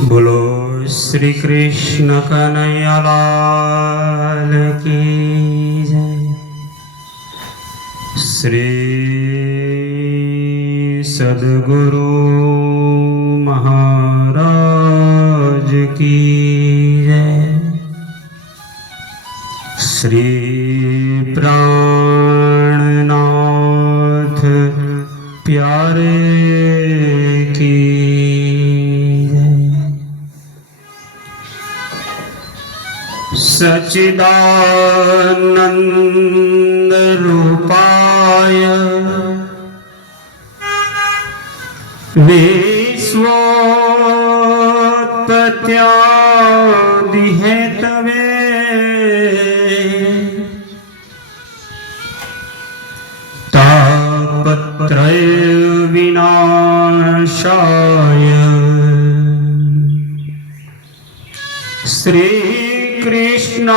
बोलो श्री कृष्ण कन्हैया लाल की जय। श्री सद्गुरु महाराज की जय। श्री प्राणनाथ प्यारे की सच्चिदानंद रूपाय विश्वोत्पत्त्यादि हेतवे तापत्रय विनाशाय श्री कृष्णाय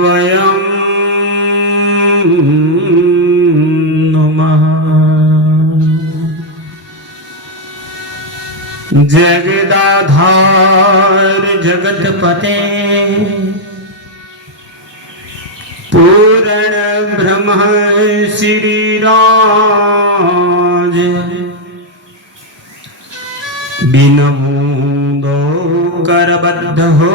वयं नमः। जगदाधार जगतपते पूर्ण ब्रह्म श्री राज बिनमूदो करबद्ध हो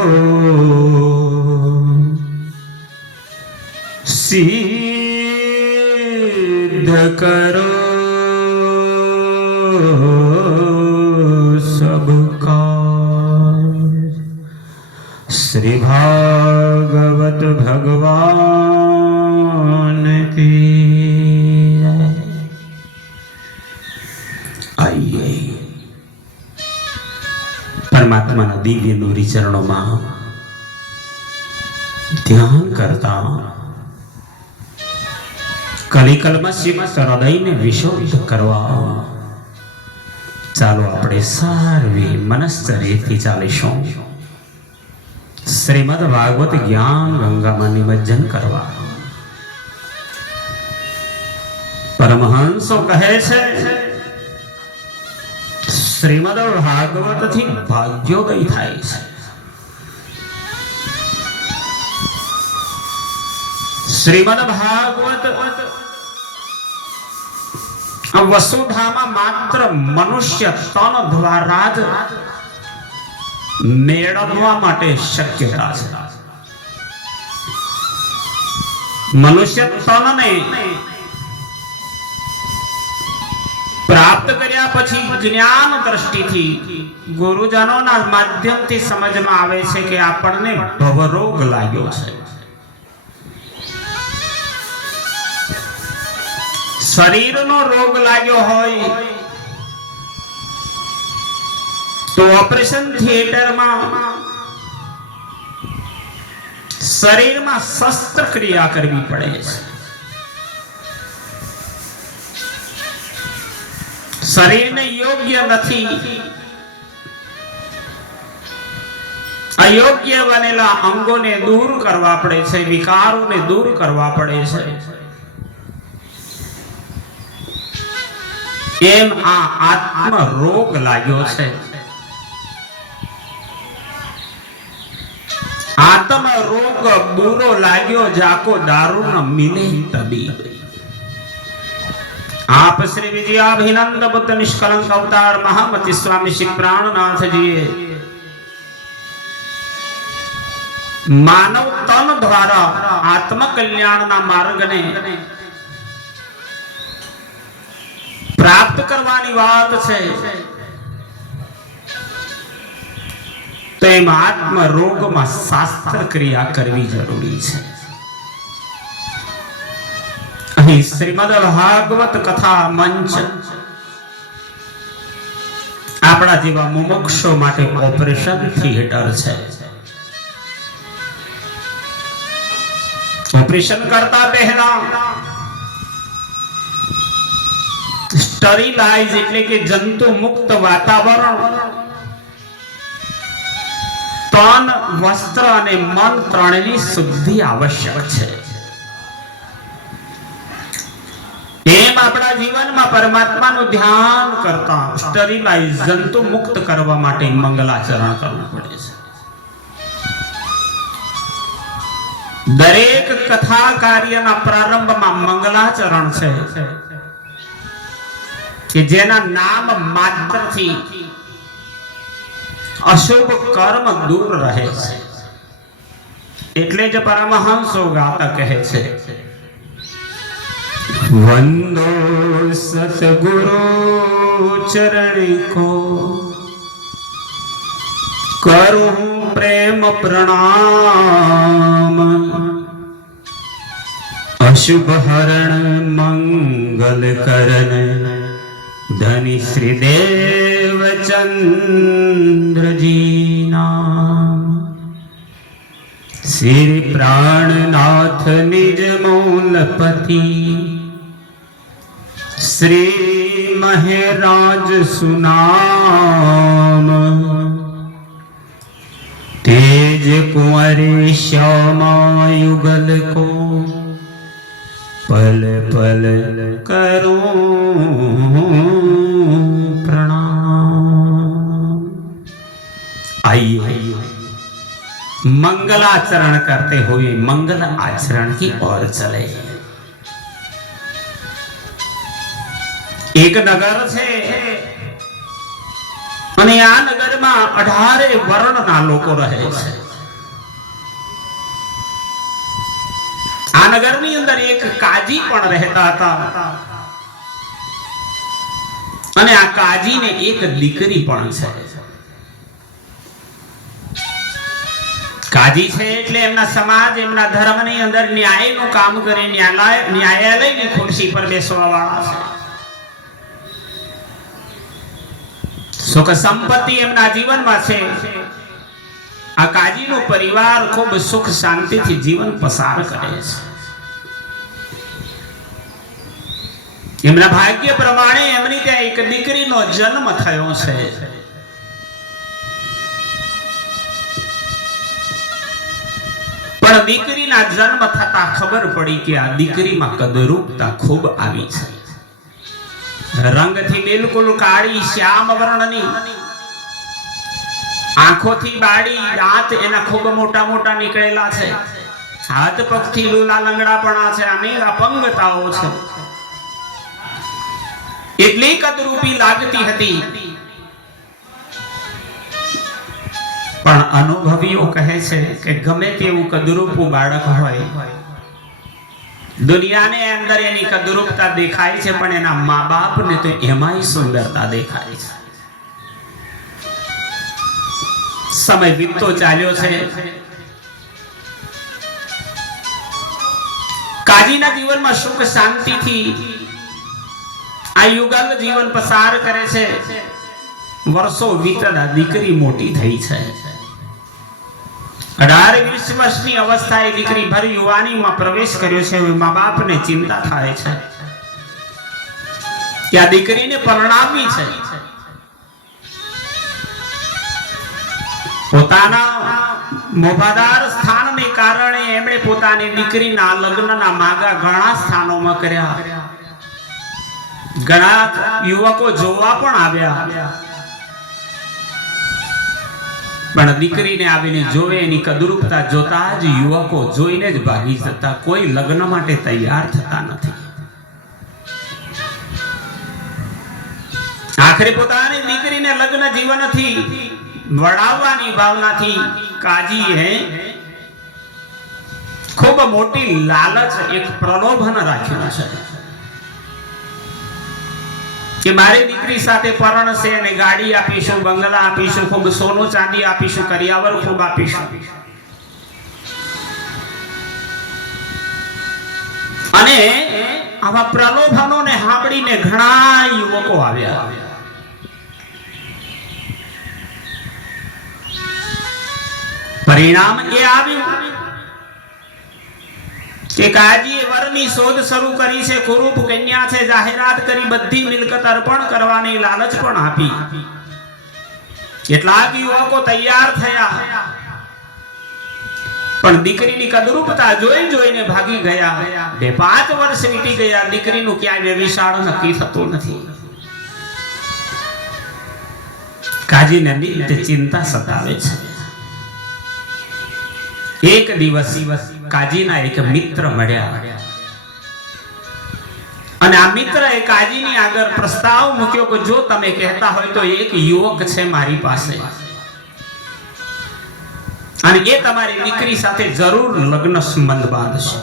सिद्ध करो सबका। श्री भागवत भगवान की जय। आइए परमात्मा दिव्य नूरी चरणों में ध्यान करता कलिकल्मषित हृदय ने विशुद्ध करवा चालो अपने सारवी मनश्चर्यथी चालीशुं श्रीमद भागवत ज्ञान गंगा में निमज्जन करवा। परमहंसो कहे छे श्रीमद भागवत थी भाग्योदय थाय छे। श्रीमद भागवत वसुधा में मात्र मनुष्य तन द्वारा ज मेळववा माटे शक्यता छे। मनुष्य तन ने प्राप्त कर्या पछी ज्ञान दृष्टि थी गुरुजनों ना माध्यम थी समझ में आवे छे के आपने भवरोग लाग्यो छे। शरीर नो रोग लाग्यो होय तो ऑपरेशन थिएटर में शरीर में शस्त्रक्रिया करवी पड़े छे। शरीर ने योग्य नहीं अयोग्य बनेला अंगों ने दूर करवा पड़े छे, विकारों ने दूर करवा पड़े छे। एम आ आत्म रोग लाग्यो छे। आत्म रोग बुरो लाग्यो जाको दारू न मिले तबीब। आप श्री विजयाभिनंद बुद्ध निष्कलंक अवतार महामति स्वामी श्री प्राणनाथ जी मानव तन द्वारा आत्म कल्याण ना मार्ग ने प्राप्त करवानी बात छे। तो एम आत्म रोग में शास्त्र क्रिया करवी जरूरी छे। श्रीमद भागवत कथा मंच आपड़ा जेवा मुमुक्षो माटे ऑपरेशन थिएटर छे। ऑपरेशन करता पहला स्टरीलाइज એટલે કે જંતુ મુક્ત વાતાવરણ તન વસ્ત્ર અને મન ત્રણની શુદ્ધિ આવશ્યક છે। એમ આપણા જીવનમાં પરમાત્માનું ધ્યાન કરતા સ્ટરીલાઇઝ જંતુ મુક્ત કરવા માટે મંગલાચરણ કરવું પડે છે. દરેક કથા કાર્યના પ્રારંભમાં મંગલાચરણ છે કે જેના નામ માત્રથી અશુભ કર્મ દૂર રહે છે. એટલે જ પરમહંસો ગાતા કહે છે, વંદો સતગુરુ ચરણ કો કરું પ્રેમ પ્રણામ, અશુભ હરણ મંગલ કરણ ધની શ્રી દેવચંદ્રજી નામ. શ્રી પ્રાણનાથ નિજ મૂલપતિ શ્રી મહેરાજ સુનામ, तेज कुंवरे श्यामा युगल को पल पल करो प्रणाम. आइए मंगलाचरण करते हुए मंगल आचरण की ओर चले. एक नगर છે અને આ નગરમાં 18 વર્ણના લોકો રહે છે. આ નગરની અંદર એક કાજી પણ રહેતા હતા અને આ કાજીને એક દીકરી પણ છે. કાજી છે એટલે એમના સમાજ એમના ધર્મની અંદર ન્યાયનું કામ કરે, ન્યાયાલયની ખુરશી પર બેસવા વાળા છે. સુખ સંપત્તિ એમના જીવનમાં છે. આ કાજીનો પરિવાર ખૂબ સુખ શાંતિથી જીવન પસાર કરે છે. એમના ભાગ્ય પ્રમાણે એમની ત્યાં એક દીકરીનો જન્મ થયો છે. પણ દીકરીના જન્મ થતા ખબર પડી કે આ દીકરીમાં કદરૂપતા ખૂબ આવી છે. રંગથી બિલકુલ કાળી શ્યામ વર્ણની, આંખોથી બાળી, દાંત એના ખૂબ મોટા મોટા નીકળેલા છે, હાથ પગથી લૂલા લંગડાપણા છે, અનેક અપંગતાઓ છે. એટલી કદરૂપી લાગતી હતી. પણ અનુભવીઓ કહે છે કે ગમે તેવું કદરૂપું બાળક હોય, દુનિયાને અંદર એની કદરૂપતા દેખાય છે, પણ એના મા બાપને તો એમાંય સુંદરતા દેખાય છે. સમય વીતતો ચાલ્યો છે. કાજીના જીવનમાં સુખ શાંતિથી આ યુગલ જીવન પસાર કરે છે. વર્ષો વીતતા દીકરી મોટી થઈ છે. 18-20 વર્ષની અવસ્થાએ દીકરી ભર યુવાનીમાં પ્રવેશ કર્યો છે. મા બાપને ચિંતા થાય છે કે આ દીકરીને પરણાવવી છે. પોતાના મોભાદાર સ્થાનને કારણે એમણે પોતાની દીકરીના લગ્નના માગા ઘણા સ્થાનોમાં કર્યા. ઘણા યુવકો જોવા પણ આવ્યા, પણ દીકરીને આવીને જોવે, એની કદરૂપતા જોતા જ યુવકો જોઈને જ ભાગી જતા. કોઈ લગ્ન માટે તૈયાર થતા નથી. આખરે પોતાની દીકરીને લગ્ન જીવનથી વડાવવાની ભાવનાથી કાજીએ ખૂબ મોટી લાલચ, એક પ્રલોભન રાખ્યું છે કે મારી દીકરી સાથે પરણશે અને ગાડી આપીશું, બંગલા આપીશું, ખૂબ સોનું ચાંદી આપીશું, કરિયાવર ખૂબ આપીશું. અને આવા પ્રલોભનોને સાંભળીને ઘણા યુવકો આવ્યા. પરિણામ એ આવ્યું કે કાજીએ વરની શોધ શરૂ કરી છે. કુરૂપ કન્યા છે, જાહેરાત કરી, બધી મિલકત અર્પણ કરવાની લાલચ પણ આપી. કેટલાક યુવકો તૈયાર થયા. પણ દીકરીની કદરૂપતા જોઈ જોઈને ભાગી ગયા. 2-5 વર્ષ વીતી ગયા, દીકરીનું ક્યાંય વિશાળ નક્કી થતું નથી. કાજીને નિત્ય ચિંતા સતાવે છે. એક દિવસ કાજીના એક મિત્ર મળ્યા અને આ મિત્રએ કાજીની આગળ પ્રસ્તાવ મૂક્યો કે જો તમે કહેતા હોય તો એક યુવક છે મારી પાસે અને એ તમારી દીકરી સાથે જરૂર લગ્ન સંબંધ બાંધશે.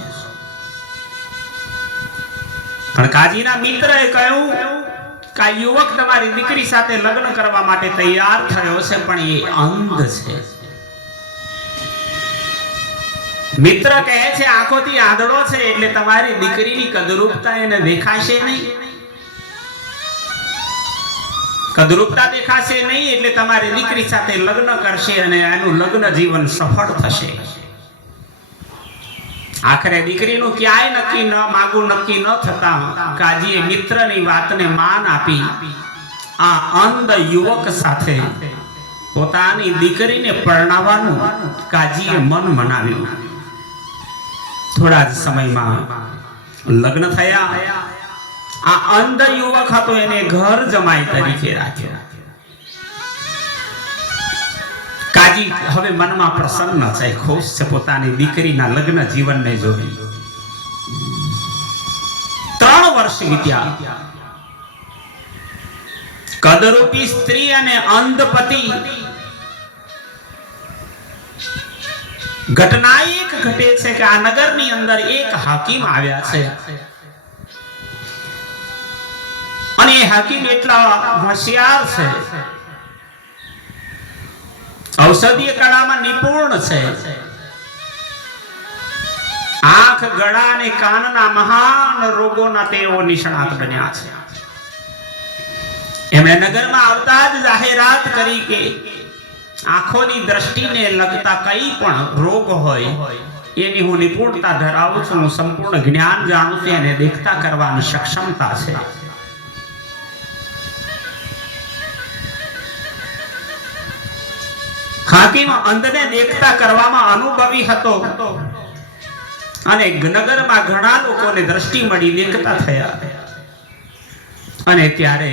પણ કાજીના મિત્રએ કહ્યું કે આ યુવક તમારી દીકરી સાથે લગ્ન કરવા માટે તૈયાર થયો છે પણ એ અંધ છે. મિત્ર કહે છે આંખોથી આંધળો છે એટલે તમારી દીકરીની કદરૂપતા એને દેખાશે નહીં. કદરૂપતા દેખાશે નહીં એટલે તમારી દીકરી સાથે લગ્ન કરશે અને એનું લગ્ન જીવન સફળ થશે. આખરે દીકરીનું ક્યાંય નક્કી ન માગું નક્કી ન થતા કાજીએ મિત્રની વાતને માન આપી આ અંધ યુવક સાથે પોતાની દીકરીને પરણાવવાનું કાજીએ મન મનાવ્યું. થોડા જ સમયમાં લગ્ન થયા. આ અંધ યુવક હતો એને ઘર જમાઈ તરીકે રાખ્યો. કાજી હવે મનમાં પ્રસન્ન છે, ખુશ છે પોતાની દીકરીના લગ્ન જીવનને જોઈ. 3 વર્ષ વીત્યા. કદરૂપી સ્ત્રી અને અંધ પતિ. ઘટના એક ઘટે છે કે આ નગરની અંદર એક હાકીમ આવ્યા છે અને એ હાકીમ એટલા હોશિયાર છે, ઔષધીય કળામાં નિપુણ છે. આંખ, ગળા અને કાનના મહાન રોગોના તેઓ નિષ્ણાત બન્યા છે. એમણે નગરમાં આવતા જ જાહેરાત કરી કે આંખોની દ્રષ્ટિને લગતા કઈ પણ રોગ હોય એની હું નિપુણતા ધરાવું છું, હું સંપૂર્ણ જ્ઞાન જાણું છું અને દેખતા કરવાની સક્ષમતા છે. હાકીમ અંધને દેખતા કરવામાં અનુભવી હતો અને નગરમાં ઘણા લોકોને દ્રષ્ટિ મળી, દેખતા થયા. અને ત્યારે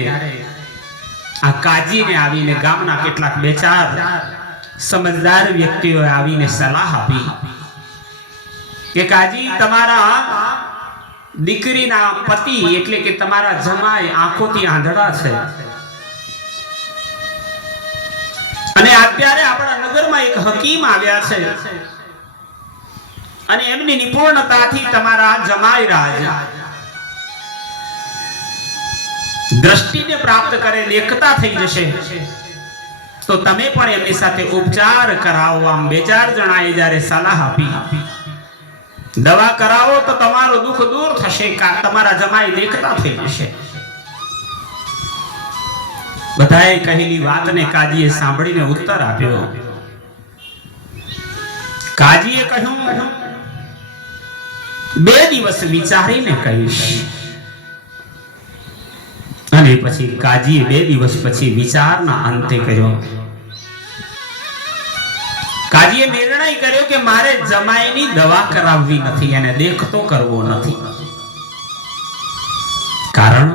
આ કાજીને આવીને ગામના કેટલાક 2-4 સમજદાર વ્યક્તિઓએ આવીને સલાહ આપી કે કાજી તમારા દીકરીના પતિ એટલે કે તમારા જમાઈ આંખોથી આંધળા છે અને અત્યારે આપણા નગરમાં એક હકીમ આવ્યા છે અને એમની નિપુણતાથી તમારા જમાઈ રાજ દ્રષ્ટિને પ્રાપ્ત કરે, દેખતા થઈ જશે. તો તમે પણ એમની સાથે ઉપચાર કરાવો. આમ 2-4 જણાએ જ્યારે સલાહ આપી દવા કરાવો તો તમારું દુઃખ દૂર થશે, તમારા જમાઈ દેખતા થઈ જશે. બધાએ કહેલી વાતને કાજીએ સાંભળીને ઉત્તર આપ્યો. કાજીએ કહ્યું 2 દિવસ વિચારીને કહીશ. અને પછી કાજીએ 2 દિવસ પછી વિચારના અંતે કહ્યું. કાજીએ નિર્ણય કર્યો કે મારે જમાઈની દવા કરાવવી નથી અને દેખતો કરવો નથી. કારણ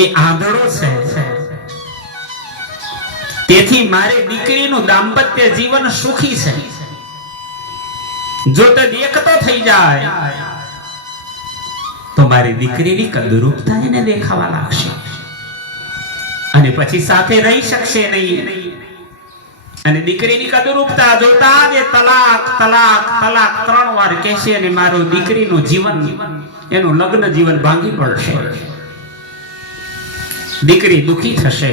એ આંધળો છે, તેથી મારે દીકરીનું દાંપત્ય જીવન સુખી છે. જો તે દેખતો થઈ જાય તો મારી દીકરીની કદરૂપતા એને દેખાવા લાગશે અને પછી સાથે રહી શકશે નહીં. અને દીકરીની કદરૂપતા જોતા જ તલાક તલાક તલાક 3 વાર કહેશે અને મારું દીકરીનું જીવન, એનું લગ્ન જીવન ભાંગી પડશે. દીકરી દુખી થશે.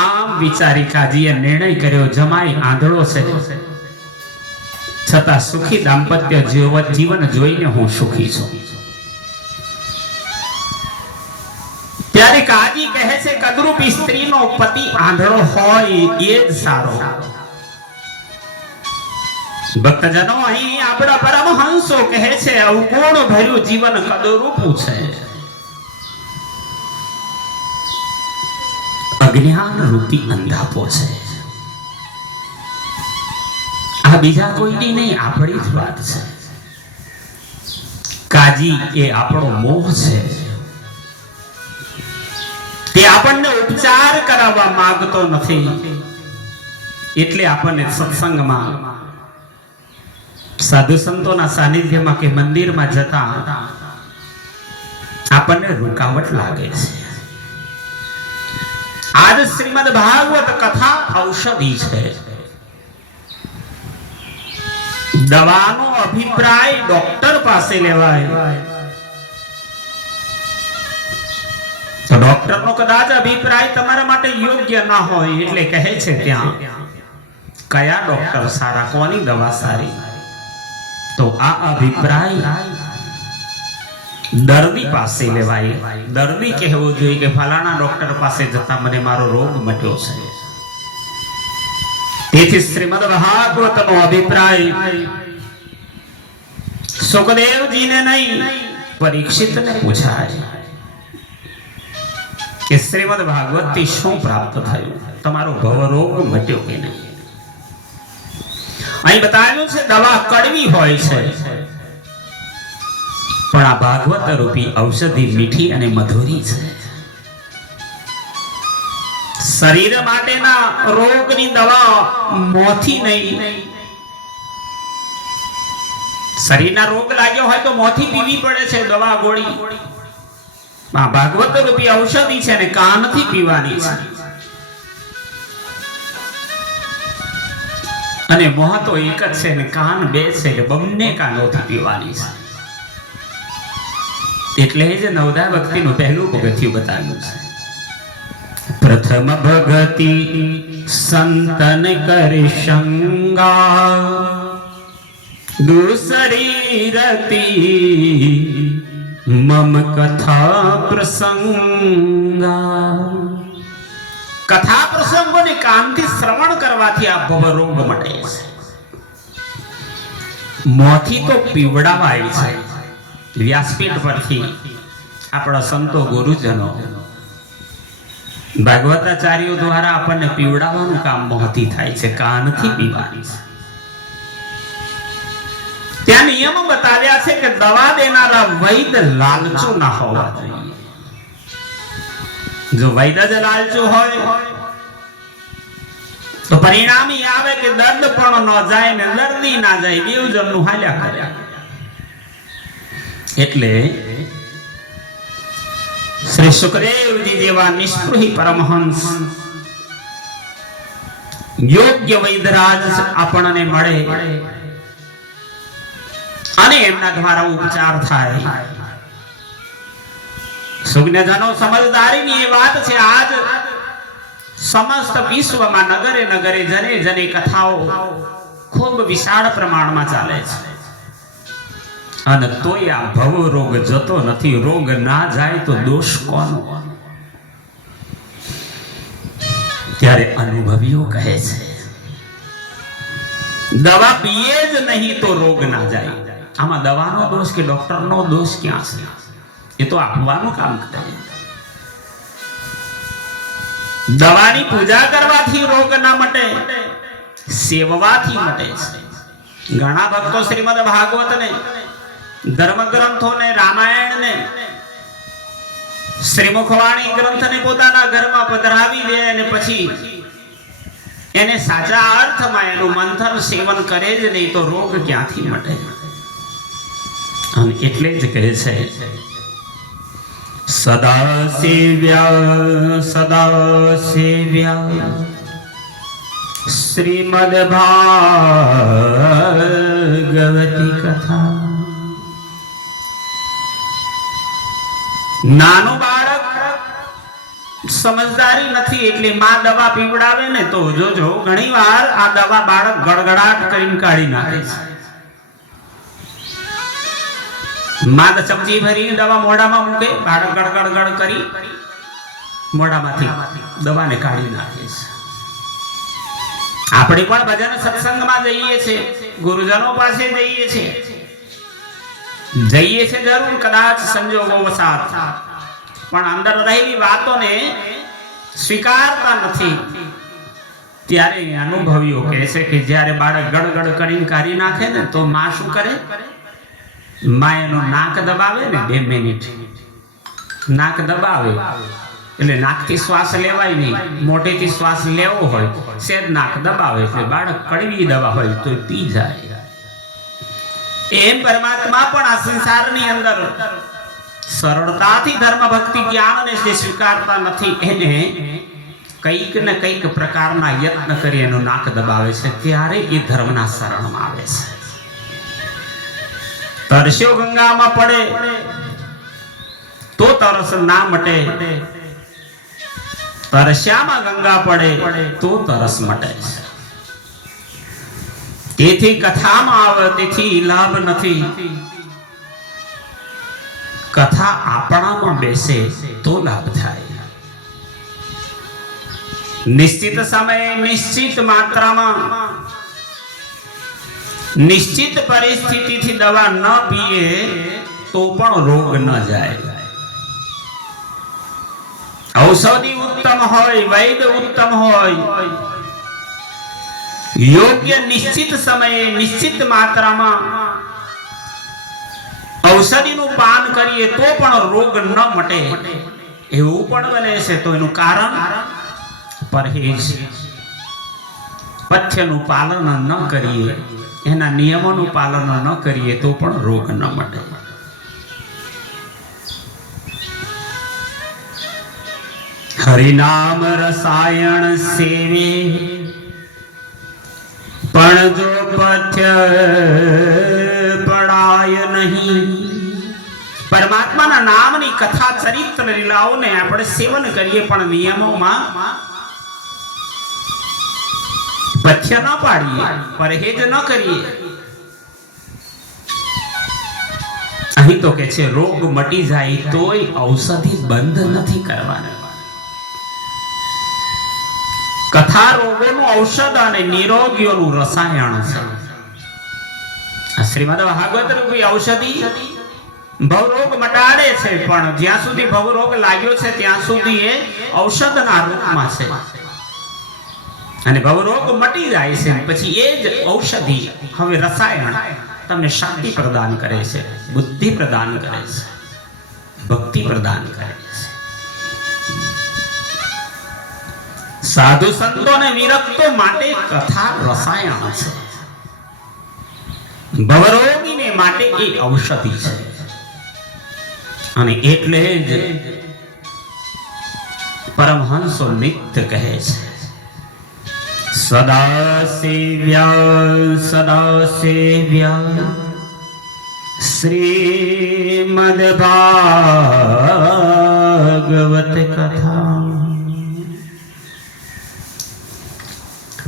આમ વિચારી કાજીએ નિર્ણય કર્યો જમાઈ આંધળો છે છતાં સુખી દાંપત્ય જીવન જોઈને હું સુખી છું. ત્યારે કાજી કહે છે કદરૂપી સ્ત્રીનો પતિ આંધળો હોય એ જ સારો. ભક્તજનો અહીં આપણા પરમહંસો કહે છે અવગુણ ભર્યું જીવન કદરૂપું છે, અજ્ઞાન રૂપી અંધાપો છે. આ બીજા કોઈની નહીં, આપણી જ વાત છે. કાજી એ આપણો મોહ છે. તે આપણને ઉપચાર કરાવવા માંગતો નથી, એટલે આપણને સત્સંગમાં, સાધુ સંતોના સાનિધ્યમાં કે મંદિરમાં જતા આપણને રૂકાવટ લાગે છે. આજ શ્રીમદ ભાગવત કથા ઔષધિ છે. દવાનો અભિપ્રાય ડોક્ટર પાસે લેવાય તો ડોક્ટર નો કદાચ અભિપ્રાય તમારા માટે યોગ્ય ના હોય, એટલે કહે છે ત્યાં કયા ડોક્ટર સારા, કોની દવા સારી. તો આ અભિપ્રાય દર્દી પાસે લેવાય. દર્દી કહેવો જોઈએ કે ફલાણા ડોક્ટર પાસે જતા મને મારો રોગ મટ્યો છે. તેથી શ્રીમદ ભાગવતનો અભિપ્રાય સુખદેવજીને નહીં, પરીક્ષિતને પૂછાય કે શ્રીમદ ભાગવતથી શું પ્રાપ્ત થયું, તમારો ભવરોગ મટ્યો કે નહીં. અહીં બતાવેલું છે દવા કડવી હોય છે, પણ આ ભાગવત રૂપી ઔષધિ મીઠી અને મધુરી છે. શરીર માટેના રોગની દવા મોંથી નહીં. શરીરના રોગ લાગ્યો હોય તો મોંથી પીવી પડે છે દવા ગોળી. આ ભાગવત રૂપી ઔષધિ છે ને કાનથી પીવાની છે. અને મોહ તો એક જ છે ને કાન બે છે, એટલે બંને કાનોથી પીવાની છે. એટલે જ નવદા ભક્તિનું પહેલું પગથિયું બતાવ્યું છે. પ્રથમ ભગતિ સંતન કરે સંગા, દૂસરી રતિ મમ કથા પ્રસંગા. કથા પ્રસંગોને કાનથી શ્રવણ કરવાથી આ ભવરોગ મટે છે. મોંથી તો પીવડાવાય છે. વ્યાસપીઠ પરથી આપણા સંતો ગુરુજનો ભાગવતાચાર્યો દ્વારા આપણને પીવડાવવાનું કામ મોંથી થાય છે, કાનથી પીવાની છે. ત્યાં નિયમો બતાવ્યા છે કે દવા દેનારા વૈદ લાલચુ ના હોવા જોઈએ. જો વૈદ જ લાલચુ હોય તો પરિણામ ઈ આવે કે દર્દ પણ ન જાય ને દર્દી ના જાય, બેવ જણનું હાલ્યા કર્યા. એટલે શ્રી સુખદેવજી જેવા નિષ્પૃહી પરમહંસ યોગ્ય વૈદરાજ આપણને મળે અને એમના દ્વારા ઉપચાર થાય. સુજ્ઞજનો સમજદારીની એ વાત છે. આજ સમસ્ત વિશ્વમાં નગરે નગરે જને જને કથાઓ ખૂબ વિશાળ પ્રમાણમાં ચાલે છે. અને તોય આ ભવ રોગ જતો નથી. રોગ ના જાય તો દોષ કોનો? ત્યારે અનુભવીઓ કહે છે દવા પીએ જ નહીં તો રોગ ના જાય. આમાં દવાનો દોષ કે ડોક્ટરનો દોષ ક્યાં છે? એ તો આપવાનું કામ કરે. દવાની પૂજા કરવાથી રોગ ના મટે, સેવવાથી મટે છે. ઘણા ભક્તો શ્રીમદ ભાગવતને, ધર્મ ગ્રંથોને, રામાયણને, શ્રીમુખવાણી ગ્રંથને પોતાના ઘરમાં પધરાવી દે અને પછી એને સાચા અર્થમાં એનું મંથન સેવન કરે જ નહીં તો રોગ ક્યાંથી મટે? અને એટલે જ કહે છે સદા સેવ્યા શ્રીમદ ભાગવતી કથા. નાનું બાળક સમજદારી નથી એટલે માં દવા પીવડાવે ને તો જોજો ઘણી વાર આ દવા બાળક ગડગડાટ કરીને કાઢી નાખે છે. માં ચમચી ભરી દવા મોઢામાં મૂકે, બાળક ગડગડ કરી મોઢામાંથી દવાને કાઢી નાખે છે. આપણે પણ ભજન સત્સંગમાં જઈએ છીએ, ગુરુજનો પાસે જઈએ છીએ જરૂર, કદાચ સંજોગો વસાત, પણ અંદર રહેલી વાતોને સ્વીકારતા નથી. ત્યારે અનુભવીઓ કહે છે કે જ્યારે બાળક ગડગડ કરીને કાઢી નાખે ને તો માં શું કરે, માં એનું નાક દબાવે ને 2 મિનિટ નાક દબાવે એટલે નાકથી શ્વાસ લેવાય નહીં, મોઢેથી શ્વાસ લેવો હોય સેજ નાક દબાવે એટલે બાળક કડવી દવા હોય તો પી જાય. એમ પરમાત્મા પણ આ સંસારની અંદર સરળતાથી ધર્મ ભક્તિ જ્ઞાનને જે સ્વીકારતા નથી એને કંઈક ને કંઈક પ્રકારના યત્ન કરી એનું નાક દબાવે છે, ત્યારે એ ધર્મના શરણમાં આવે છે. તરસ્યો ગંગામાં પડે તો તરસ ના મટે, તરસ્યામાં ગંગા પડે તો તરસ મટે. તેથી કથામાં આવે તેથી લાભ નથી, કથા આપણામાં બેસે તો લાભ થાય. નિશ્ચિત સમયે નિશ્ચિત માત્રામાં નિશ્ચિત પરિસ્થિતિથી દવા ન પીએ તો પણ રોગ ન જાય. ઔષધિ ઉત્તમ હોય, વૈદ ઉત્તમ હોય, યોગ્ય નિશ્ચિત સમયે નિશ્ચિત માત્રામાં ઔષધિનું પાન કરીએ તો પણ રોગ ન મટે એવું પણ બને છે. તો એનું કારણ પરહેજ, પથ્યનું પાલન ન કરીએ, એના નિયમોનું પાલન ન કરીએ તો પણ રોગ ન મટે. હરિનામ રસાયણ સેવે પણ જો પથ્ય પડાય નહીં. પરમાત્માના નામની કથા ચરિત્ર લીલાઓને આપણે સેવન કરીએ પણ નિયમોમાં પથ્ય ન પાડીએ, પરહેજ ન કરીએ. અહીં તો કે છે રોગ મટી જાય તોય ઔષધિ બંધ નથી કરવાની. કથા રોગોનું ઔષધ અને નિરોગીઓનું રસાયણ છે. શ્રીમદ ભાગવત રૂપી ઔષધિ ભવરોગ મટાડે છે, પણ જ્યાં સુધી ભવરોગ લાગ્યો છે ત્યાં સુધી એ ઔષધના રૂપમાં છે. અને ભવરોગ મટી જાય છે પછી એ જ ઔષધિ હવે રસાયણ તમને શક્તિ પ્રદાન કરે છે, બુદ્ધિ પ્રદાન કરે છે, ભક્તિ પ્રદાન કરે છે. સાધુ સંતોને વિરક્તો માટે કથા રસાયણ છે, ભવરોગીને માટે એ ઔષધિ છે. અને એટલે જ પરમહંસો નિત્ય કહે છે સદા સેવ્યા શ્રીમદ ભાગવત કથા.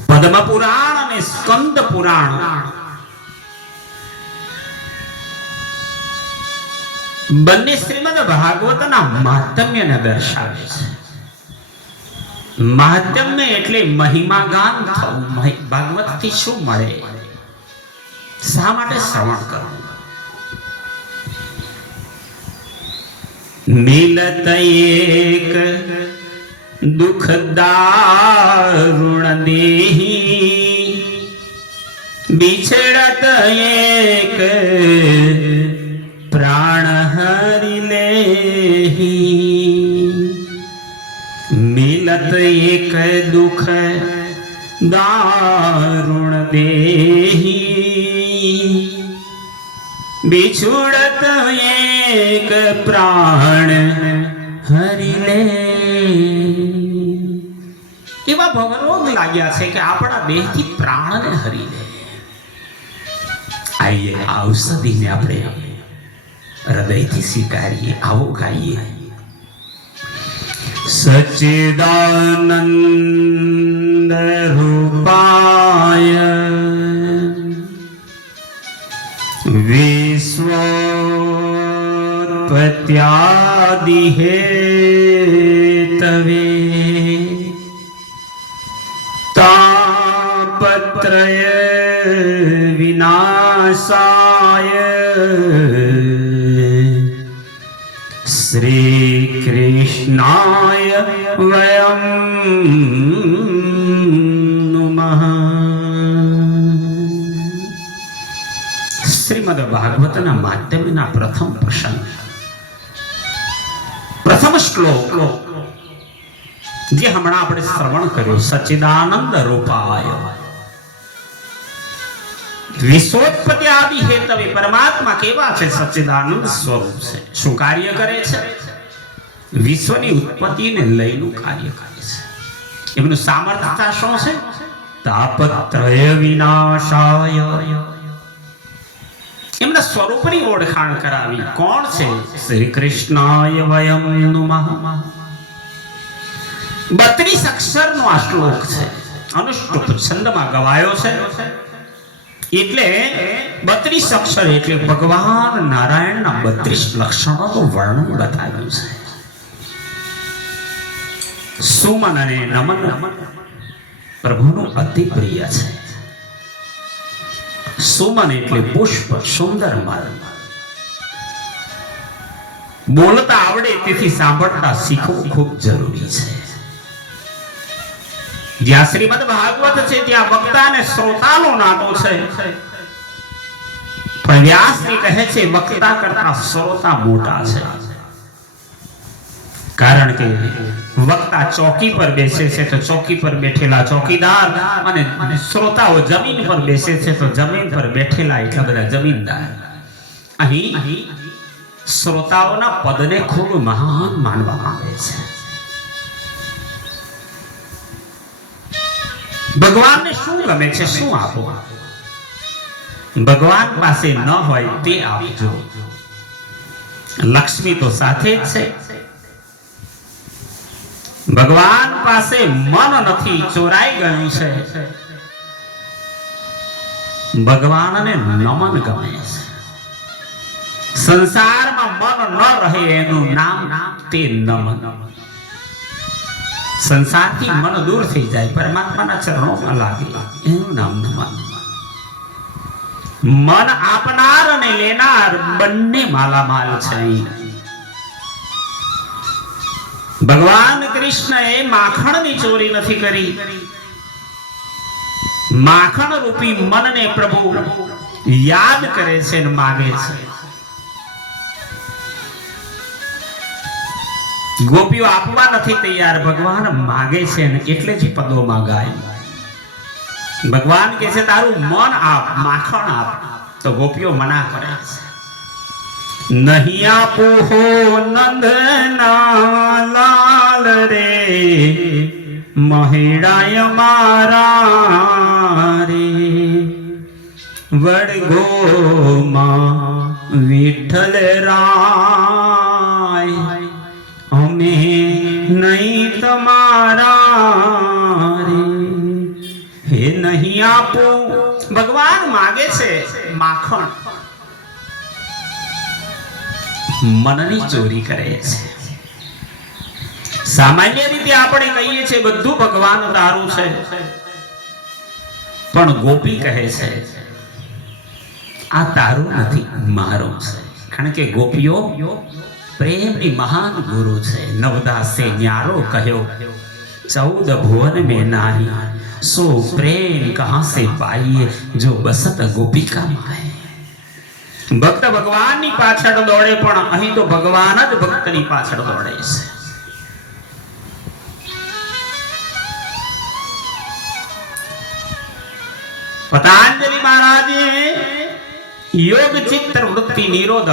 પદ્મ પુરાણ અને સ્કંદ પુરાણ બંને શ્રીમદ ભાગવતના મહાત્મ્યને દર્શાવે છે. મહાત્મ્ય એટલે મહિમા ગાન થવું. ભાગવત થી શું મળે, શા માટે શ્રવણ કરવું? મિલત એક દુઃખ દારુણ દેહી, બિછડત એક પ્રાણ હરિ લેહી. મિલત એક દુઃખ દારુણ દેહી, બિછુડત એક પ્રાણ હરિ લેહી. એવા ભવરોગ લાગ્યા છે કે આપણા દેહથી પ્રાણને હરી લે. આઈએ ઔષધિને આપણે હૃદયથી સ્વીકારીએ, આવો ગાઈએ. સચ્ચિદાનંદ રૂપાય વિશ્વોત્પત્યાદિ હેતવે તાપત્રય વિનાશાય શ્રી કૃષ્ણાય વયમ શ્રીમદ ભાગવતના માધ્યમના પ્રથમ પ્રસંગ, પ્રથમ શ્લોક જે હમણાં આપણે શ્રવણ કર્યું, સચ્ચિદાનંદ રૂપાય વિશ્વોત્પત્તિ આદિ હેતવે. પરમાત્મા કેવા છે? સચ્ચિદાનંદ સ્વરૂપ છે. શું કાર્ય કરે છે? વિશ્વની ઉત્પત્તિને લઈનું કાર્ય કરે છે. એમનું સામર્થ્ય શું છે? તાપત્રય વિનાશાય. એમના સ્વરૂપની ઓળખાણ કરાવી. કોણ છે? શ્રી કૃષ્ણાય વયમ નુમઃ. 32 અક્ષરનો આ શ્લોક છે. અનુષ્ટુપ છંદમાં ગવાયો છે. એટલે 32 અક્ષર એટલે ભગવાન નારાયણના 32 લક્ષણોનું વર્ણન બતાવ્યું છે. સુમન અને નમન પ્રભુનું અતિ પ્રિય છે. સુમન એટલે પુષ્પ, સુંદર મલ. બોલતા આવડે તેથી સાંભળતા શીખવું ખૂબ જરૂરી છે. જ્યાં શ્રીમદ ભાગવત છે ત્યાં વક્તા અને શ્રોતાનો નાતો છે. પણ વ્યાસજી કહે છે વક્તા કરતા શ્રોતા મોટા છે. કારણ કે વક્તા ચોકી પર બેસે છે તો ચોકી પર બેઠેલા ચોકીદાર, અને શ્રોતાઓ જમીન પર બેસે છે તો જમીન પર બેઠેલા એટલા બધા જમીનદાર. અહીં શ્રોતાઓના પદને ખૂબ મહાન માનવામાં આવે છે. ભગવાનને શું ગમે છે? શું આપો? ભગવાન પાસે ન હોય તે આપજો. લક્ષ્મી તો સાથે જ છે. ભગવાન પાસે મન નથી, ચોરાઈ ગયું છે. ભગવાનને નમન ગમે છે. સંસારમાં મન ન રહે એનું નામ તે નમન. સંસારથી મન દૂર થઈ જાય, પરમાત્માના ચરણોમાં લાગે, એનું નામ નમન. મન આપનાર અને લેનાર બંને માલામાલ છે. ભગવાન કૃષ્ણએ માખણની ચોરી નથી કરી. માખણ રૂપી મનને પ્રભુ યાદ કરે છે અને માગે છે. ગોપીઓ આપવા નથી તૈયાર, ભગવાન માગે છે ને એટલે જ પદોમાં ગાય. ભગવાન કહે છે તારું મન આપ, માખણ આપ, તો ગોપીઓ મના કરે છે. નહીં આપો હો નંદના લાલ રે, મહેડાય મારા રે, વડગોમાં વિઠ્ઠલ રાય, અમે નહીં તમારા રે. હે નહીં આપો. ભગવાન માગે છે માખણ, મનની ચોરી કરે છે. સામાન્ય રીતે આપણે કહીએ છીએ બધું ભગવાન તારું છે, પણ ગોપી કહે છે આ તારું નથી, મારું છે. કારણ કે ગોપીઓ પ્રેમની મહાન ગુરુ છે. નવદાસે ન્યારો કહ્યો, 14 ભુવન में नाही, सो प्रेम कहां से पाइए, जो बसत गोपिका माए. ભક્ત ભગવાનની પાછળ દોડે, પણ અહીં તો ભગવાન જ ભક્તની પાછળ દોડે છે. પતંજલિ મહારાજે યોગ ચિત્ત વૃત્તિ નિરોધ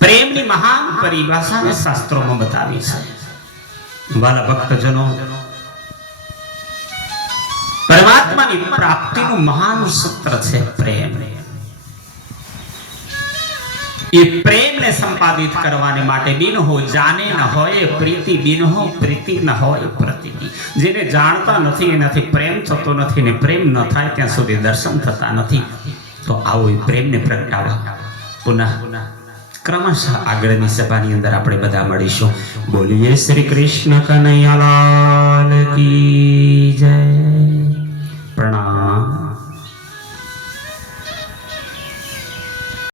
પ્રેમની મહાન પરિભાષાને શાસ્ત્રોમાં બતાવી છે. વાલા ભક્તજનો, પરમાત્માની પ્રાપ્તિનું મહાન સૂત્ર છે પ્રેમ. એ પ્રેમને સંપાદિત કરવાને માટે બિન હો જાને ન હોય પ્રીતિ, બિન હો પ્રીતિ ન હોય પ્રતિ. જેને જાણતા નથી એનાથી પ્રેમ થતો નથી, ને પ્રેમ ન થાય ત્યાં સુધી દર્શન થતા નથી. તો આવો એ પ્રેમને પ્રગટાવવા પુનઃ ક્રમશઃ આગળની સભાની અંદર આપણે બધા મળીશું. બોલીએ શ્રી કૃષ્ણ કનૈયાલાલ કી જય. પ્રણામ.